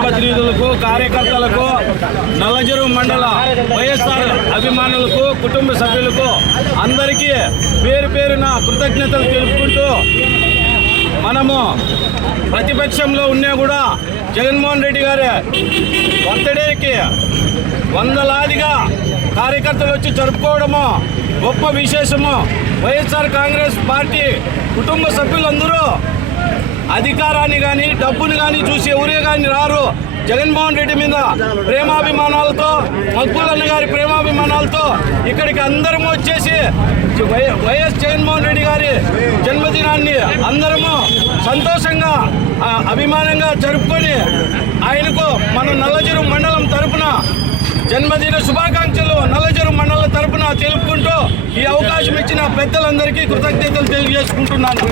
ప్రతినిధులకు కార్యకర్తలకు నల్లజరు మండల వైఎస్ఆర్ అభిమానులకు కుటుంబ సభ్యులకు అందరికీ పేరు పేరున కృతజ్ఞతలు తెలుపుకుంటూ మనము ప్రతిపక్షంలో ఉన్నా కూడా జగన్మోహన్ రెడ్డి గారి బర్త్డేకి వందలాదిగా కార్యకర్తలు వచ్చి జరుపుకోవడము గొప్ప విశేషము వైఎస్ఆర్ కాంగ్రెస్ పార్టీ కుటుంబ సభ్యులందరూ అధికారాన్ని కానీ డబ్బుని కానీ చూసి ఎవరే కానీ రారు. జగన్మోహన్ రెడ్డి మీద ప్రేమాభిమానాలతో మక్కులన్న గారి ప్రేమాభిమానాలతో ఇక్కడికి అందరము వచ్చేసి వై- వైఎస్ జగన్మోహన్ రెడ్డి గారి జన్మదినాన్ని అందరము సంతోషంగా అభిమానంగా జరుపుకొని ఆయనకు మన నల్లజరు మండలం తరపున జన్మదిన శుభాకాంక్షలు నల్లజరు మండలం తరపున తెలుపుకుంటూ ఈ అవకాశం ఇచ్చిన పెద్దలందరికీ కృతజ్ఞతలు తెలియజేసుకుంటున్నాను.